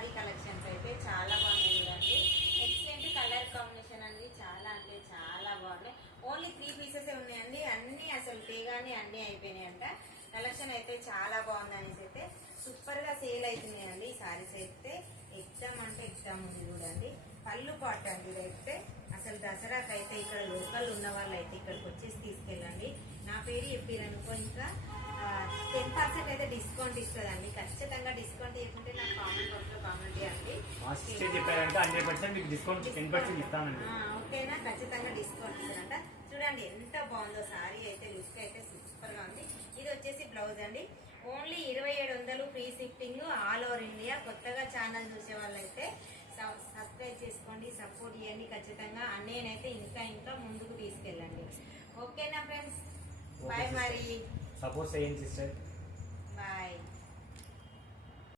Sorry collections అయితే చాలా బాగున్నాయి చూడండి. ఎక్సలెంట్ కలర్ కాంబినేషన్ అండి, చాలా అంటే చాలా బాగున్నాయి. ఓన్లీ 3 పీసెస్ ఉన్నాయండి, అన్ని అసలు తేగానే అన్ని అయిపోయినాయంట. కలెక్షన్ అయితే చాలా బాగుంది అనేసి అయితే సూపర్ గా సేల్ అవుతున్నాయండి. ఈ సారీస్ అయితే ఎగ్జామ్ అంటే ఎగ్జామ్ ఉంది చూడండి. పళ్ళు పాట అండి ఇదైతే అసలు దసరాకి అయితే ఇక్కడ లోకల్ ఉన్న వాళ్ళు అయితే ఇక్కడికి వచ్చేసి తీసుకెళ్ళండి. నా పేరు చెప్పారనుకో ఇంకా 10% అయితే డిస్కౌంట్ ఇస్తుందండి. ఖచ్చితంగా డిస్కౌంట్ ఇవ్వకుంటే నాకు కామెంట్ బాక్స్ లో కామెంట్ చేయండి. ఓకేనా, ఖచ్చితంగా డిస్కౌంట్ ఇస్తారంట. చూడండి ఎంత బాగుందో సారీ అయితే, లుక్ అయితే సూపర్ గా ఉంది. ఇది వచ్చేసి బ్లౌజ్ అండి. Only 2700 free shipping all over India. కొత్తగా ఛానల్ చూసే వాళ్ళైతే సబ్స్క్రైబ్ చేసుకోండి, సపోర్ట్ చేయండి ఖచ్చితంగా. అన్నయ్యనైతే ఇంకా ఇంకా ముందుకు తీసుకెళ్ళండి. ఓకేనా ఫ్రెండ్స్, బాయ్. మరి సపోర్ట్ చేయండి సిస్టర్, బాయ్.